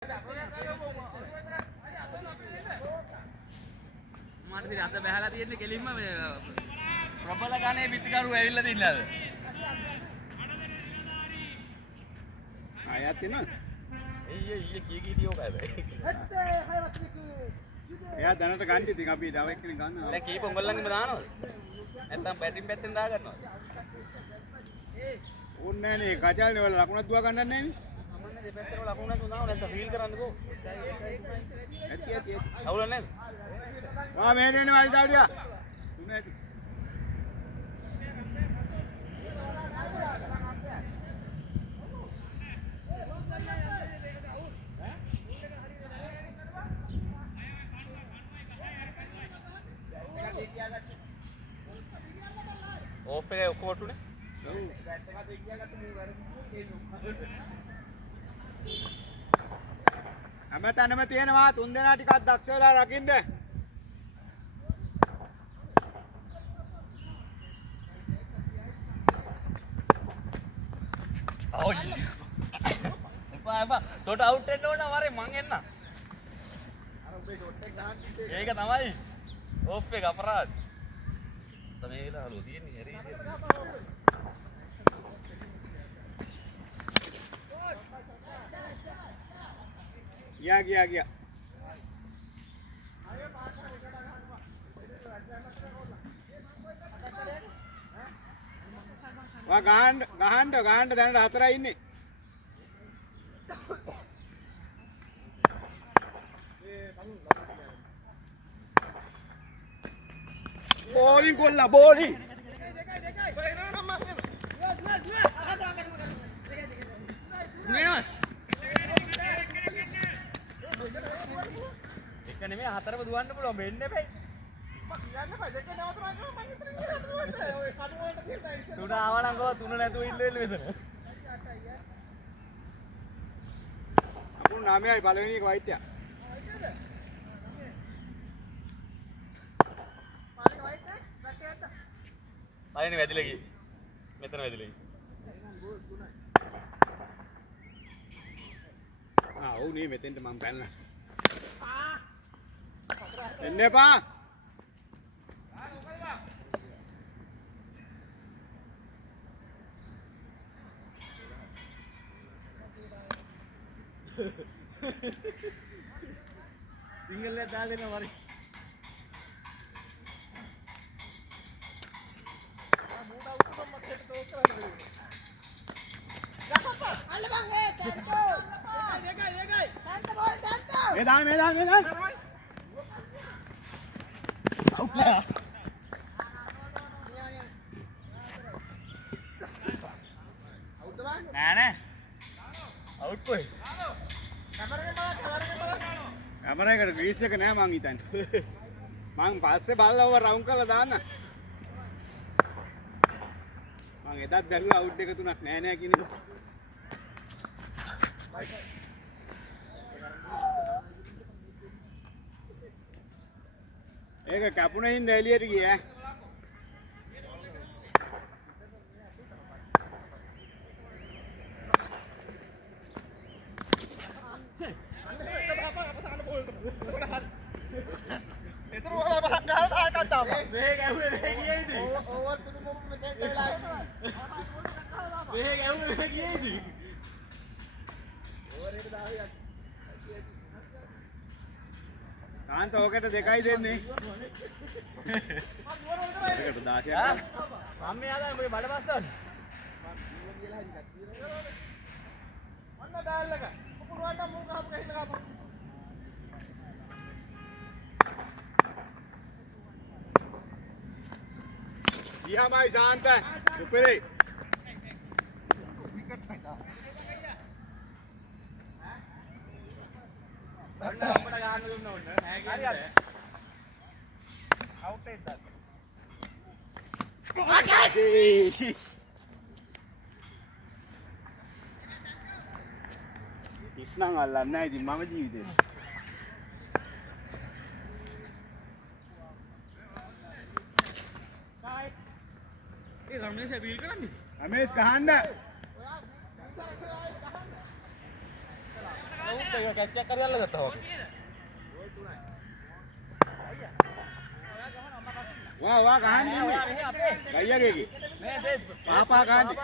මාට ඉතින් අත බහැලා තියෙන්නේ කෙලින්ම මේ ප්‍රබල ගණේ පිටිකරු ඇවිල්ලා තින්නේ අද. ආයත් එනවා. ඊයේ කී දියෝ කයි. එයා දැනට ගන්න ඉතින් අපි තව එක්කෙනෙක් ගන්නවා. දැන් කීප උඹලංගෙම දානවද? නැත්නම් බැටින් පැත්තෙන් දා ගන්නවද? ඕන්නේ නැහැ නේ කචල්නේ වල ලකුණක් දුවා ගන්නන්නේ නැහැ නේ. අමන්නේ දෙපැත්තට ලකුණක් දුන්නාම නැත්නම් ෆීල් කරන්නකෝ. ඇති. අවුල නැද්ද? වා මේ දෙන්නේ වල් දාඩියා. තුන ඇති. ඕෆ් එකේ ඔක්කොම ඔට්ටුනේ. හැමතැනම තියෙනවා තුන් දෙනා ටිකක් දක්ෂ වෙලා රකින්න. ඔයි. එපා. තොට අවුට් වෙන්න ඕන වරේ මං එන්න. අර ඔබේ ෂොට් එක ගහන්න ඉතින්. ඒක තමයි. ඕෆ් එක අපරාධ. තමයි වෙලා හලෝ තියෙන්නේ හරි. ගියා. වා ගහන්න දැනට හතරයි ඉන්නේ. බෝලින් කොල්ලා බෝලින්. නේද? එක නෙමෙයි හතරම දුවන්න පුළුවන් වෙන්න එපයි. තුන ආවනම් කොහොම තුන නැතුව ඉන්න වෙන්නේ මෙතන. අපුන් 9යි පළවෙනි එක වයිට්යා. පළවෙනි වැදිලා ගියේ. මෙතන වැදිලා ගියේ. ඔව් නේ මෙතෙන්ට මම පැනලා. එන්න එපා. සිංගල් එක දාගෙන වරි. මේ දාන්න. නෑ. අවුට් කොයි. කැමරේකට ග්‍රීස් එක නෑ මං හිතන්නේ. මං පස්සේ බලලා ඔව රවුන්ඩ් කරලා දාන්න. මං එදත් බැලුවා අවුට් එක තුනක් නෑ කියන එක. ඒක කැපුණේ ඉඳ එළියට ගියේ. Itu wala ba gahal ka tama. මේ ගැහුවේ ගියේද? Over to mo මෙතෙන් වෙලා ඉන්නවා. මේ ගැහුවේ ගියේද? Over එක 10ක්. කාන්ත ඕකට දෙකයි දෙන්නේ. ඒකට 16ක්. මම මේ ආදා මේ බඩ බස්සන්න. අන්න ඩයල් එක. පුපුරවන්න මූ ගහපු ගහින්න ගහපු. ගියාමයි සාන්ත. සුපරේ. ඔන්න අපට ගන්න දුන්න ඕන. නෑ කියන්නේ. අවුට් එකක් දාන්න. ඉස්නම් අල්ලන්නේ නැහැ ඉතින් මම ජීවිතේ. ඒ රමණේස බීල් කරන්නේ. රමේෂ් ගහන්න. උන්ට ඒක කැච්චක් කරලා ගත්තා වගේ. වා ගහන්නේ ඉන්නේ. ගයියාගේ. පාපා ගහන්නේ.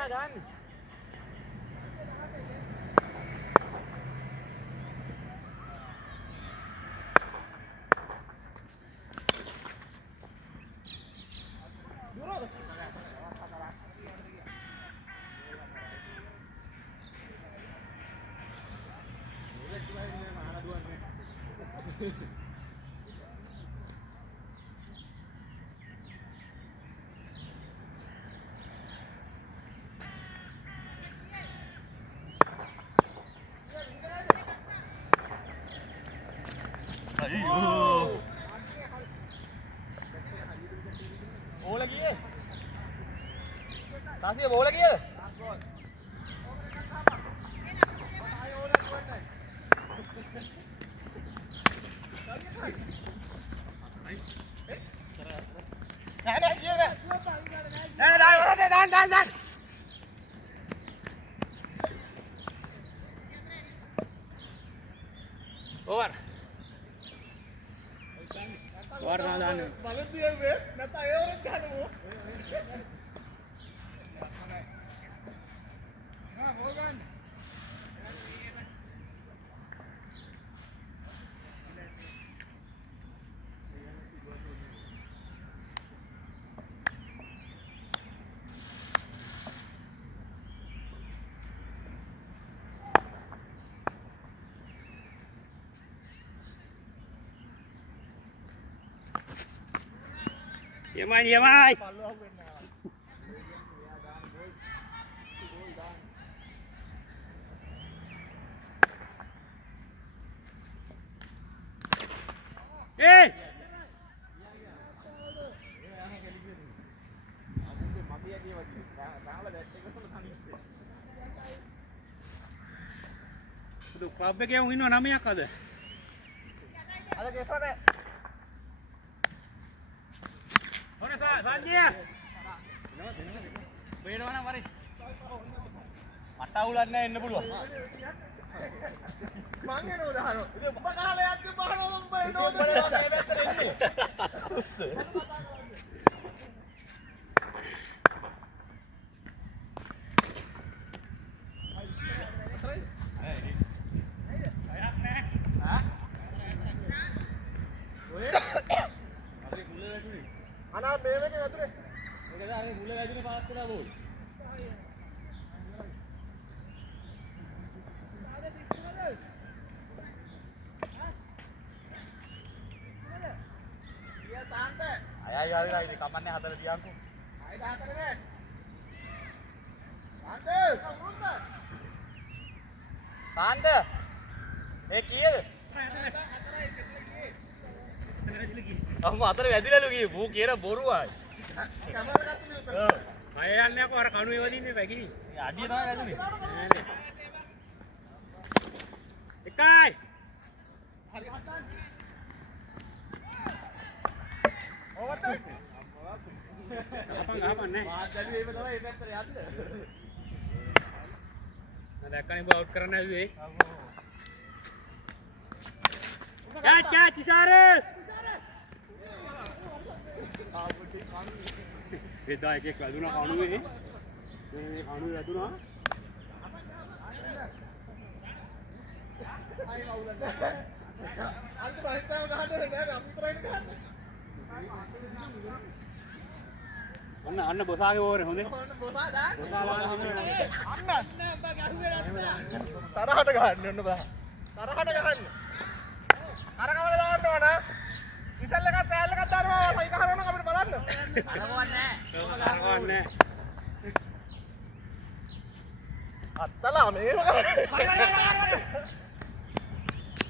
බෝල ගියේ. තාසිය බෝල ගියද? දාන්න. ඕවර්. වාර දාන්න. බලතියෙ වේ නැත්නම් ඒ වරක් ගන්නමු. මොකක්ද? Yamai. Hey! Aduh, klub එකේ උන් ඉන්නව 9ක් අද. අද ගෙසනේ. ඕනේ සාන්දිය. වේනවනම් වරි. මට අවුලක් නැහැ එන්න පුළුවන්. මං එනවා දහනවා. ඉතින් ඔබ කාලේ යද්දි බහනවා උඹ එනවා. මේ පැත්තට එන්නේ. අනා මේ මේකේ වතුරේ. ඒකද අර මුල වැදින පාස් වෙලා බෝල්. ගියා තාන්ත. අයයි ගාවිලා ඉතින් කමන්නේ හතර තියන්කෝ. ආයි 14 නේ. තාන්ත. උරුන්න. තාන්ත. ඒ කීයද? අම්මා අතර වැදිලාලු කී බූ කියන බොරුවයි. කැමරා ගත්තනේ උතන. ඔව්. අය යන්නේ කො අර කණුවේ වදින්නේ වැගිනි. ඒ අඩිය තමයි වැදුනේ. එකයි. හරි හතන්. ඕවර්ට. ගහපන් නේ. මාත් දැලුවේ ඒක තමයි මේ පැත්තට යන්න. මම දැක්කනේ බෝ අවුට් කරන්න ඇදුවේ. යා තිසාරේ. එදා එකෙක් වැදුනා කණුවේ. මේ කණුවේ වැදුනා. ආයි වුලන්න. අන්ත බහිතාව ගහන්න නෑ අපි කරන්නේ ගහන්න. අන්න බොසාගේ ඕනේ හොඳේ. ඔන්න බොසා දාන්න. බොසාලා අන්න. තරහට ගහන්න ඔන්න බා. තරහට ගහන්න. අර කවල දාන්න ඕන. විසල් එකක් ට්‍රයල් එකක් දානවා සයි ගහනවා නම් අපිට බලන්න. අරගවන්නේ. අත්තලා මේව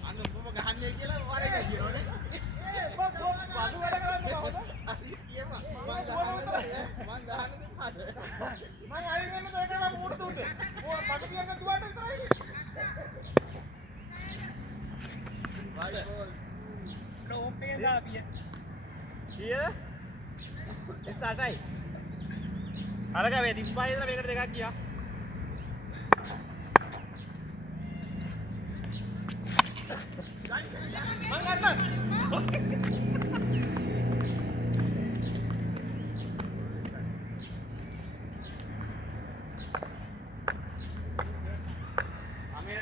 අන්න ඔබ ගහන්නේ කියලා වර එක කියනෝනේ. ඒ බඩු වැඩ කරන්න කොහොමද? අයි කියම. මං ගහන්නේ දෙපාට. මං අයින් වෙන්න දෙක මම මුඩ දුන්නේ. ඕ මට තියන්න දුවට විතරයි. ඕම්පේ දාපිය. කීයද? 28යි. අරක මේ 35 ඉඳලා මේකට දෙකක් ගියා. අමීර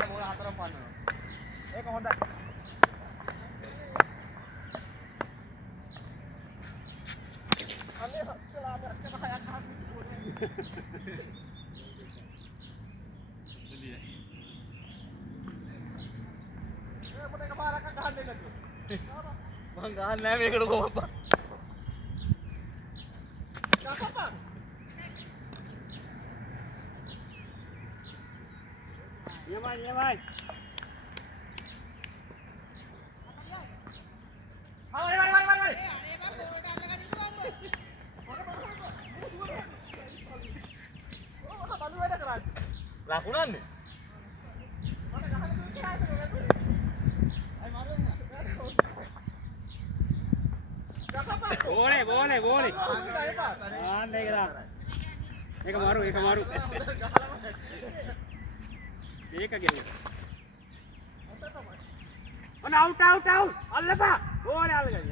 මොන හතරක් පන්නනවා. ඒක හොඳයි. අනේ හත්ලා දැක්කම හයක් හත්. ඒ මොකද එකපාරක් ගහන්නේ නැතුව. මං ගහන්නේ නැහැ මේකට කොහොමද? ගහපන්. නියමයි. මරි. බලු වැඩ කරන්නේ. ලකුණන්නේ. මට ගහන්න දුන්නේ නැහැ. බෝලේ. ආන්න ඒක මාරු. ඒක ගෙන්න. අන්න අවුට්. අල්ලපා. බෝලේ අල්ලගන්න.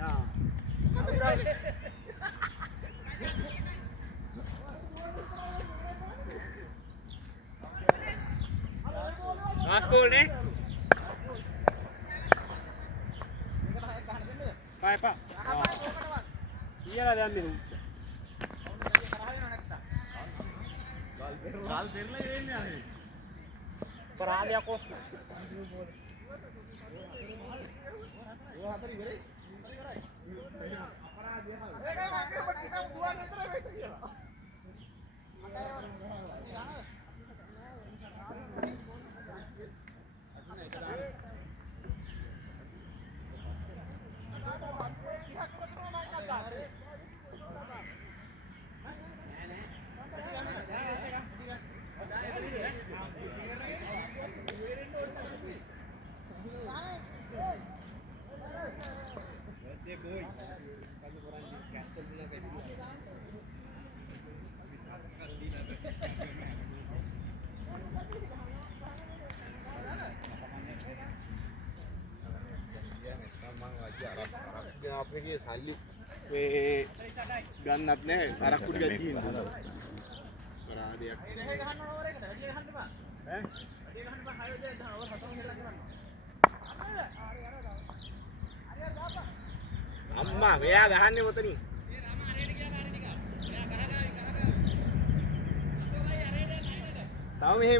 Last ball nih. Pak. Iyalah dan ini. ගල් දෙරලා එන්නේ අනේ. පරාලය කොස්. ඔය හතර ඉවරයි. අපරාධය හරි. ඒකයි මම ඔබට කිව්වා දුවන් විතර වෙන්න කියලා. අපේ සල්ලි මේ ගන්නත් නැහැ අරක්කු ටිකක් තියෙනවා. පරාදයක්. ඒක ගහන්න ඕන වර එකට. වැඩි ගහන්න බෑ. ඈ? වැඩි ගහන්න බෑ. හයෝ දෙයක් ගහනවා. ඔය හතරම හෙල්ලක් කරනවා. අම්මා මෙයා ගහන්නේ මොතනින්? තව මෙහෙ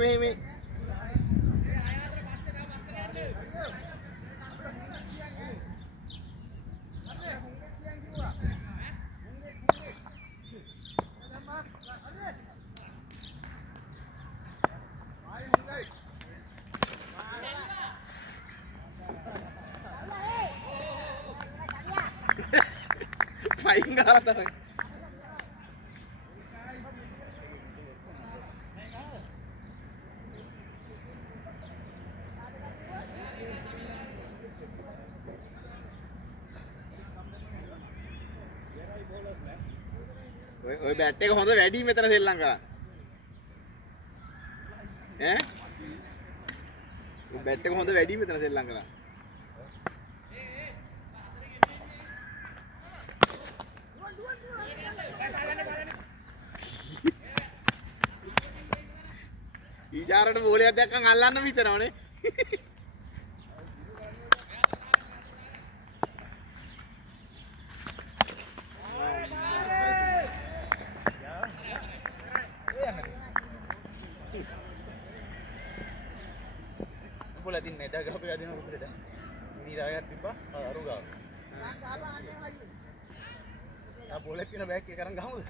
පයින් ගහලා තමයි. ඔය බැට් එක හොඳ වැඩි මෙතන සෙල්ලම් කරා. ඈ? ඔය බැට් එක හොඳ වැඩි මෙතන සෙල්ලම් කරා. ඊජාරට බෝලයක් දැක්කන් අල්ලන්න විතරවනේ. bola din neda gabi adin ako pala. Hindi rayat di ba? Aruga. Sa bola tina back ke karang gamu.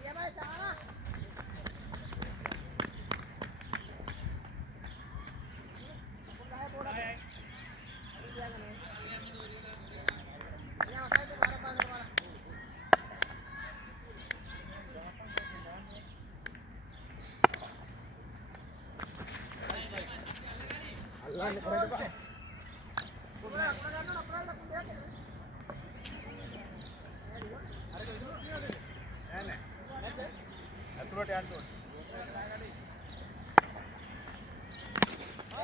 Iya bhai salah. Allah ni kau dapat. අතුරට යන්න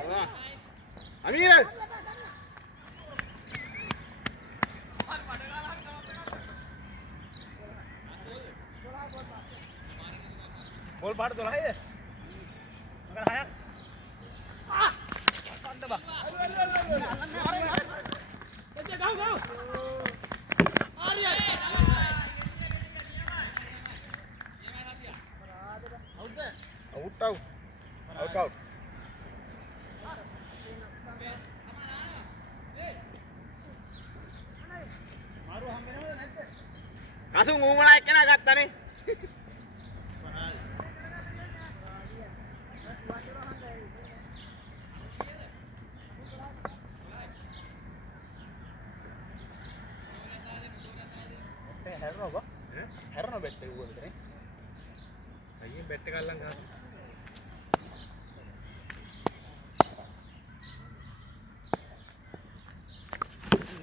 ඕනේ. අමීර බෝල් පාට 12යිද? මගර 6ක්. අන්න බා. out. මාරු හම් වෙනවද නැද්ද? කසුන් ඌමලා එක්කෙනා ගත්තනේ. හැරෙනවා බා. හැරෙනවා බෙට් එක උගලට නේ. අයියෙන් බෙට් එක අල්ලන් ගන්න.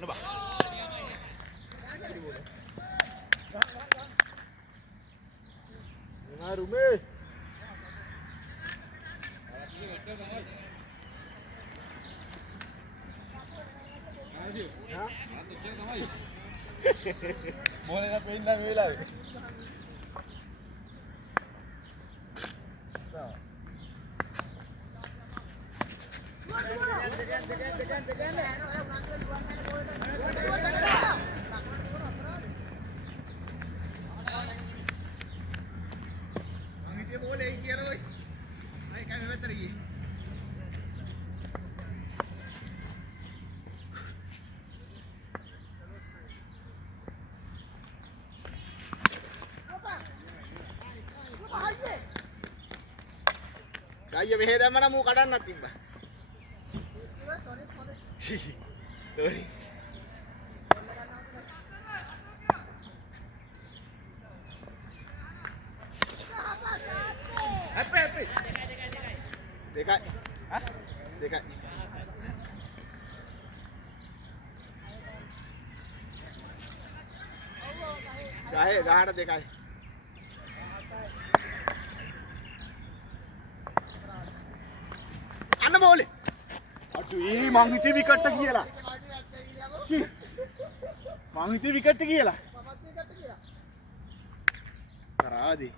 නබා. රුමේ බෝල් එක පෙන්නන්න මේ වෙලාවේ. අනිතේ බෝලේ කියලා ඔය. අය කම වෙතර ගියේ. අයිය මෙහෙ දැම්ම නම් ඌ කඩන්නත් තිබ්බා. sorry. හැප්පි. දෙකයි. හා? දෙකයි. ගහට දෙකයි. අන්න බෝලේ. අඩු ඊ මං හිතේ විකට් කියලා. මං හිතේ විකට් කියලා. කරාදී.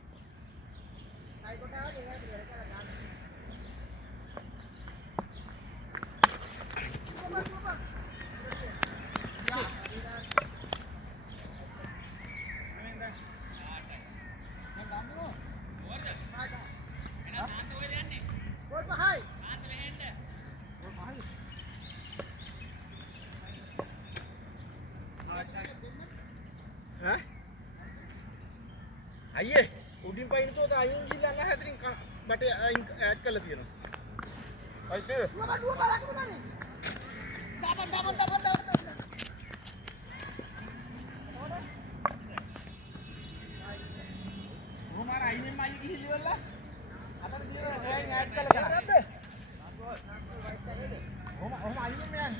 Hah? අයියේ උඩින් පයින් තෝත අයින් ගිල්ලන් අහතරින් බට ඇඩ් කරලා තියෙනවා. අයිද? දුව බලන්න ගන්නේ. දබන්. මොමාර අයින් මයි ගිහිල්ලා අතට දිනවා ඔයන් ඇඩ් කරලා කරන්නේ. ඔහම අයින් මෙයන්.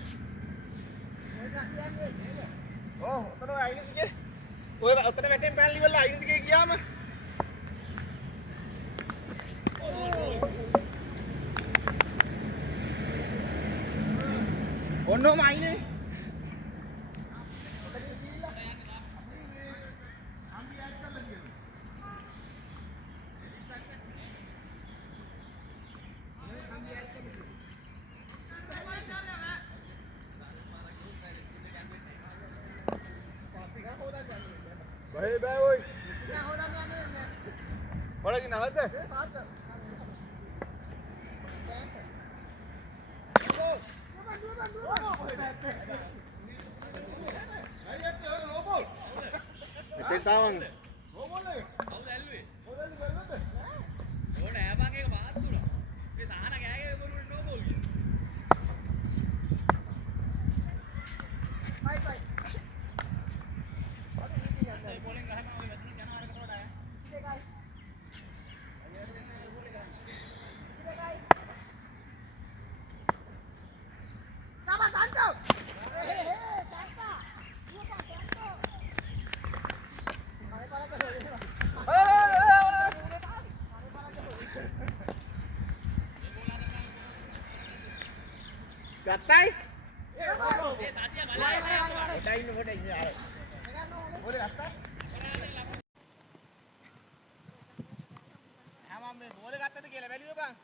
ඔතන අයින් දිගේ. ඔය ඔතන වැටෙන් පැනලි වල අයින් දිගේ ගියාම ඔන්නෝම අයිනේ. බෑ ඔයි. ඔලකින් නැවත. මෙතෙන් තාවන්. කවුද ඇල්ලුවේ? ඕන ඈබන් එක මාත් දුනා. මේ සහන ගෑගේ බොරුවට නෝ බෝල් ගියා. බයි. ඒ බෝලෙන් ගහනවා ඔය වැසින් යනවා අර කරවට ආය. දෙකයි. Sama Santo. Hei, Santa. Dua Pak Santo. Balik ke. ගත්තයි? බෝලේ ගත්තා? මම මේ බෝලේ ගත්තද කියලා බැලුවේ බං.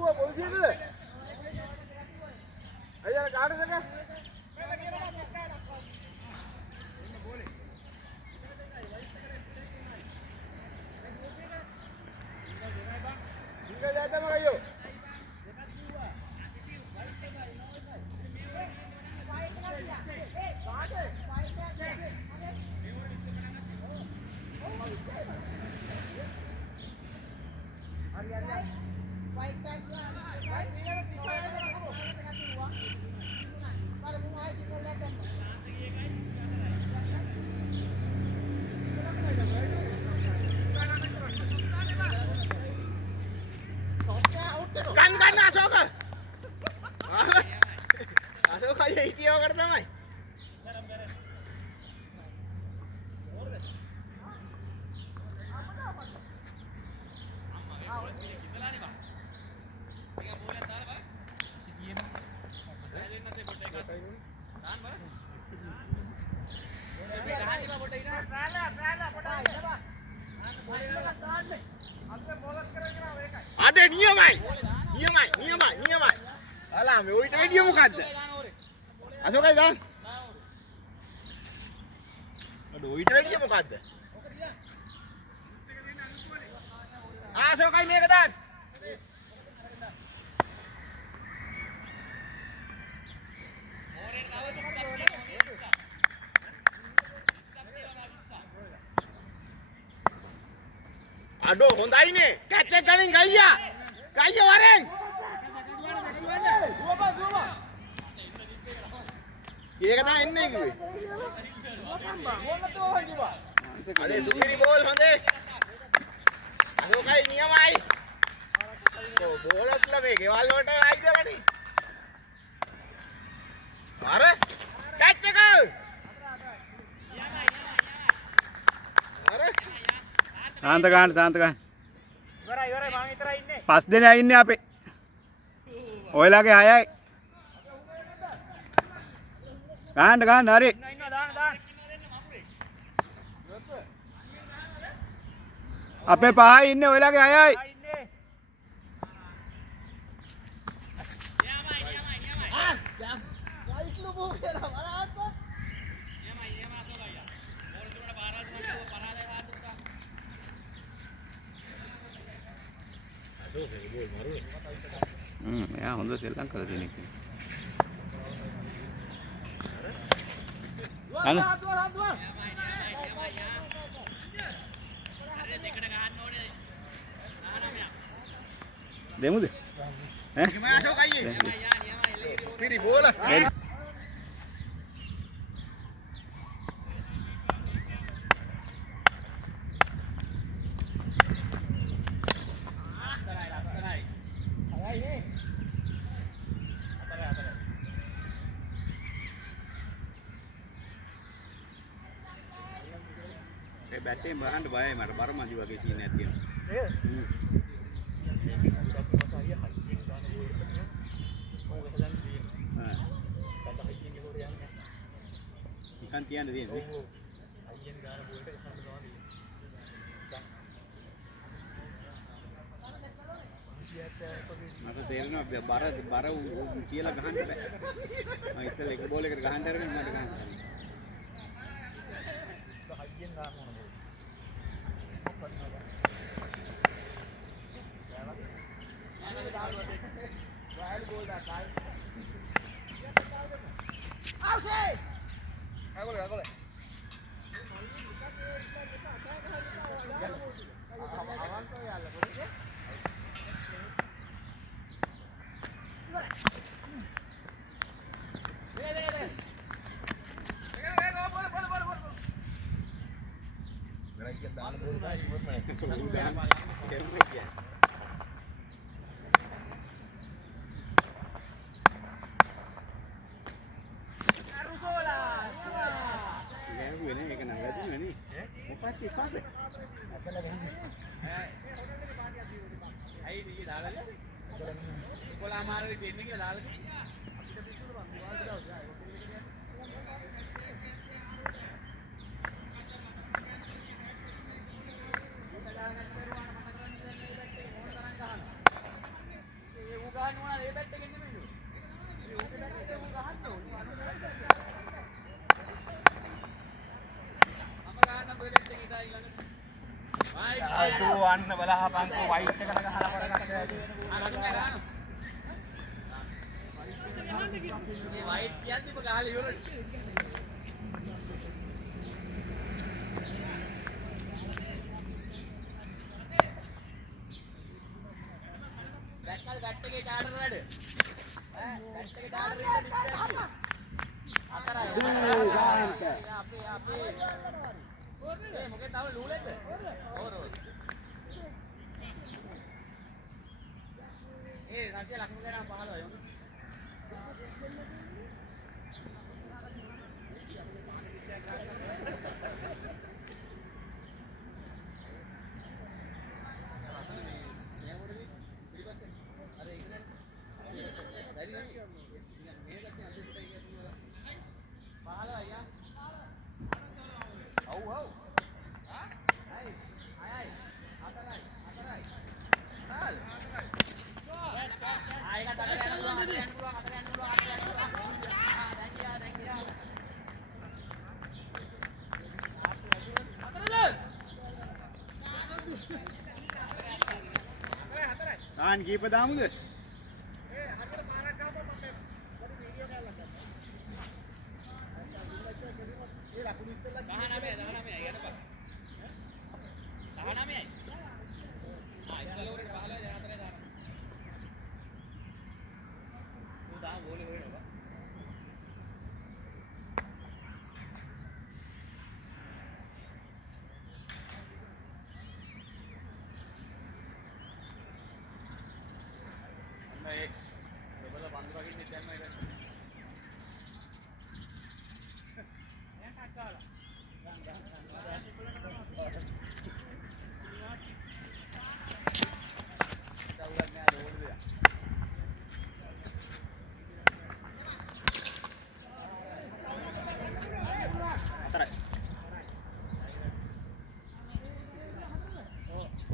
Dua polisi itu deh. Ayo ke atas aja. Tinggal jatuh mah ayo. Kan Asoka. Asoka ये किया करता मैं. Ada niamai. Alah, me oita video මොකද්ද? අශෝකයි දාන්න. අද ඔයිට වැඩිය මොකද්ද? අශෝකයි මේක දාන්න. අඩෝ හොඳයිනේ. කැච් එක ගනින් ගයියා. ගයියා වරෙන්. ඒක තමයි එන්නේ කිව්වේ. අනේ සුපිරි බෝල් හොඳේ. අශෝකයි නියමයි. බෝලස්ලා මේ ගෙවල් වලට ආයිද ගනි. අර කැච් එක. අර තාන්ත ගන්න. ඉවරයි මං විතරයි ඉන්නේ. 5 දෙනා ඉන්නේ අපේ. ඔයලාගේ 6යි. ගන්න හරි. ඉන්න දාන්න. අපේ 5යි ඉන්නේ ඔයලාගේ 6යි. ඉන්නේ. එයා හොඳ ශ්‍රී ලංකාවේ කෙනෙක්. අනේ දෙමුද? ඈ? නියමයි අශෝකයි. පිරි බෝලස්. ඒ බැටේ බහන්න බයයි මට බරමදි වගේ සීනයක් තියෙනවා. නේද? නිකන් තියන්න තියෙන්නේ. මට තේරෙනවා බර කියලා ගහන්න බෑ. මම ඉස්සෙල්ලා එක බෝල් එකකට ගහන්න අරගෙන මට ගහන්න. හයියෙන් ගන්න ඕන ball. Aussie! Agole. Aduh, aneh belah bangku white kan agak harap orang kata. white kian di pegahal yun. Gatte kader ada. Gatte kader ini. Apa? Mungkin tahu dulu itu. Nanti langsung kena apa hal yang Tahan keeper දාමුද?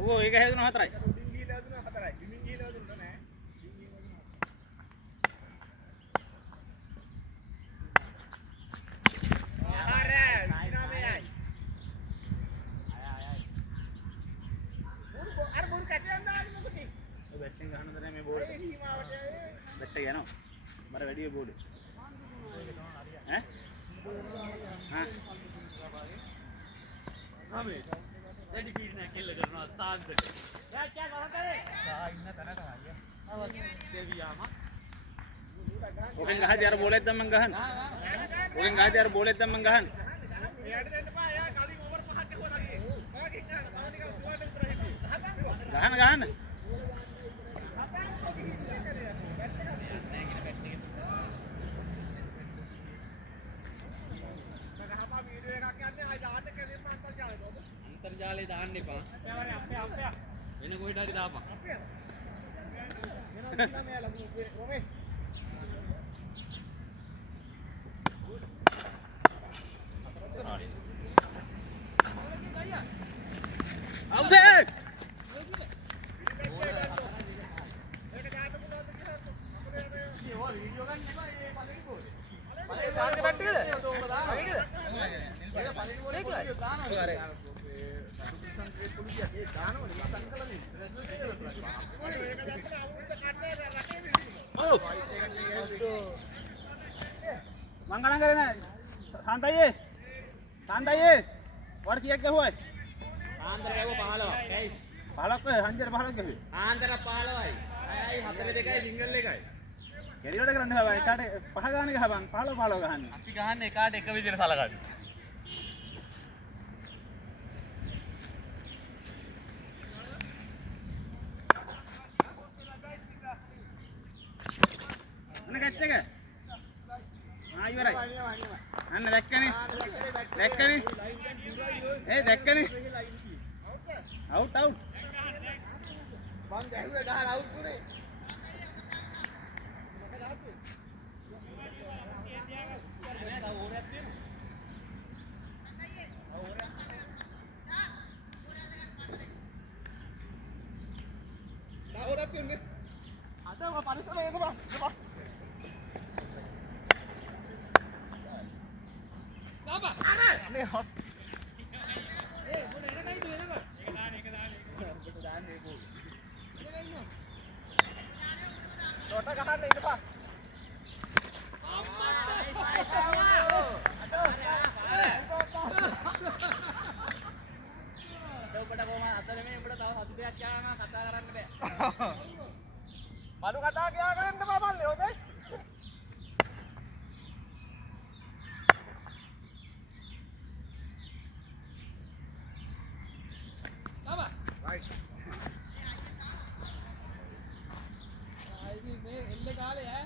Oh, ඒක හැදුණා හතරයි. උඩින් ගිහලා හැදුණා හතරයි. බිමින් ගිහලා හැදුණා නෑ. Batting ගහන දරේ මේ ball එක සීමාවට බැට් එක යනවා. බර වැඩි බෝල්. ඈ? හා. ආමේ. දැඩි පීඩනයක් කෙල්ල කරනවා සාන්තට. යා ගහ කරේ. ඉන්න තැනට ආයියා. අවස් දෙවියාම. ඔකෙන් ගහදී අර බෝලෙත් දැම්මන් ගහන්න. ඔකෙන් ගහදී අර බෝලෙත් දැම්මන් ගහන්න. එයාට දෙන්න බෑ. එයා කලින් ඕවර් පහක් ගහුවා නේද? ඔයාගෙන් ගහන්න. තව ටිකක් දුවන්න විතර හිටියේ. ගහන්න. अंतर्जाले दान्ने पा වෙන කොහෙට හරි දාපන් අවුසේ Manggalang kena. Santai ye. Santai ye. War kiyak ke huwa? ආන්දර බව 15. ඇයි? 15 ke hanjar 15 ke. ආන්දර 15යි. අයයි 4 2යි සිංගල් එකයි. කැරියට කරන්න බෑ. එකාට පහ ගාන ගහපන්. 15 15 ගහන්න. අපි ගහන්නේ එකාට එක විදිහට සලකන්නේ. මොන කැච් එක? ඉවරයි. අන්න දැක්කනේ. දැක්කනේ. දැක්කනේ. Out out. මං ගැහුවේ ගහලා අවුට් උනේ. Orang tu ni. Ada apa pada sana itu bang? Apa? Aras. Ni hot. Boleh nak itu nak? Betul ni bu. Dota kahan ni pak. Malu kata kaya kan tu apa le, okey? Apa? Right. Ini me elle kale hai.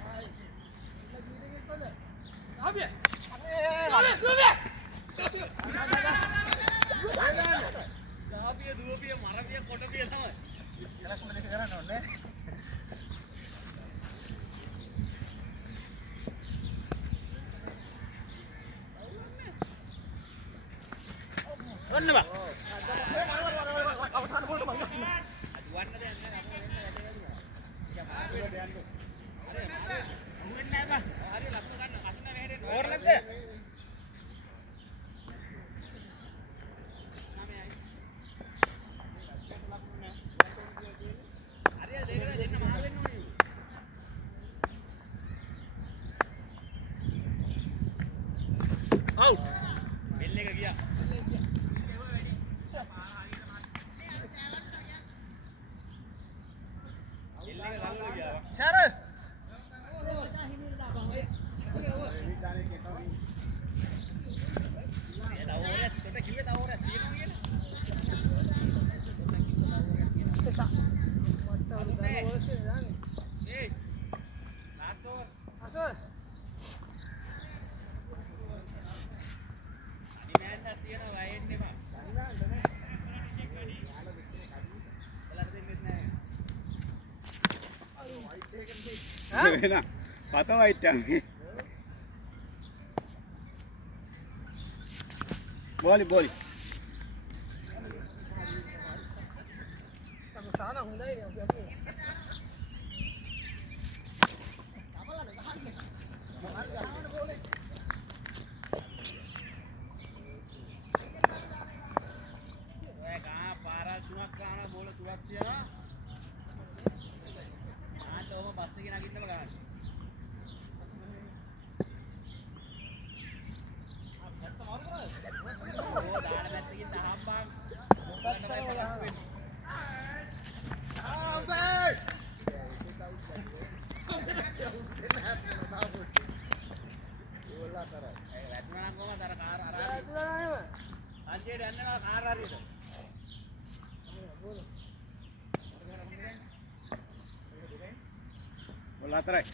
Hai. Elle gire gir pada. Abe. Abe. Dahabiya duhabiya marabiya kotabiya තමයි. එලක් මොකද කරන්න ඕනේ? ඔන්න බා. අවසාන බෝල්ට මම. අදුවන්න දෙන්නේ නැහැ. හරි ලක්ක ගන්න. අන්න වැහෙන්නේ. ඕර නැද්ද? Out. Bell එක ගියා. බෙල් එක ගල්වල ගියා. Sir. Nah, patah white yang boleh boleh. Sana Hyundai ni apa apa? Apa lah nak tahan ni? Mana boleh? Eh, kah para cuma kah bola tuat dia. Bus එකේ නගින්නම ගන්න. අපිට මාරු කරා. ඕ දාන පැත්තකින් තහම්බන්. මොකක්ද වෙන්නේ? ආවුසේ. ඒවලා කරා. ඒ වැටුණා නම් කොහමද අර කාර් අර වැටුණා නේද? අන්තිමට යන්නේ නැහැ කාර් හරියට. Bola atrás.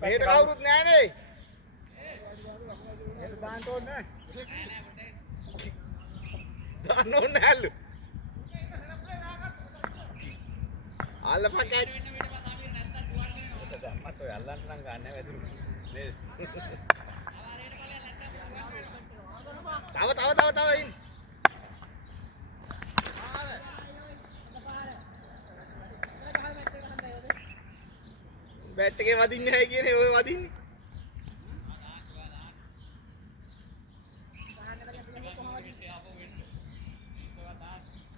මේට කවුරුත් නෑනේ. දාන්න ඕනේ නෑලු. අල්ලපන් කැච්. දැම්මත් ඔය අල්ලන්න නම් ගන්න වැදුරු. නේද? තව ඉන්න. බැට් එකේ වදින්නේ නැහැ කියන්නේ ඔය වදින්නේ.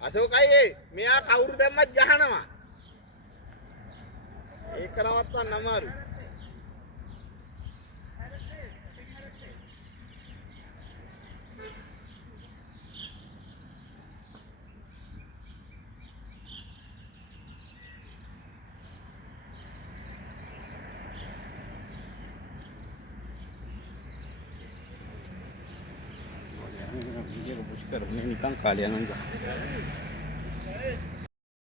අශෝකයි මෙයා කවුරු දැම්මත් ගහනවා. ඒක නවත්තන්න අමාරු. Video ko push kar, ini kan kalian aja.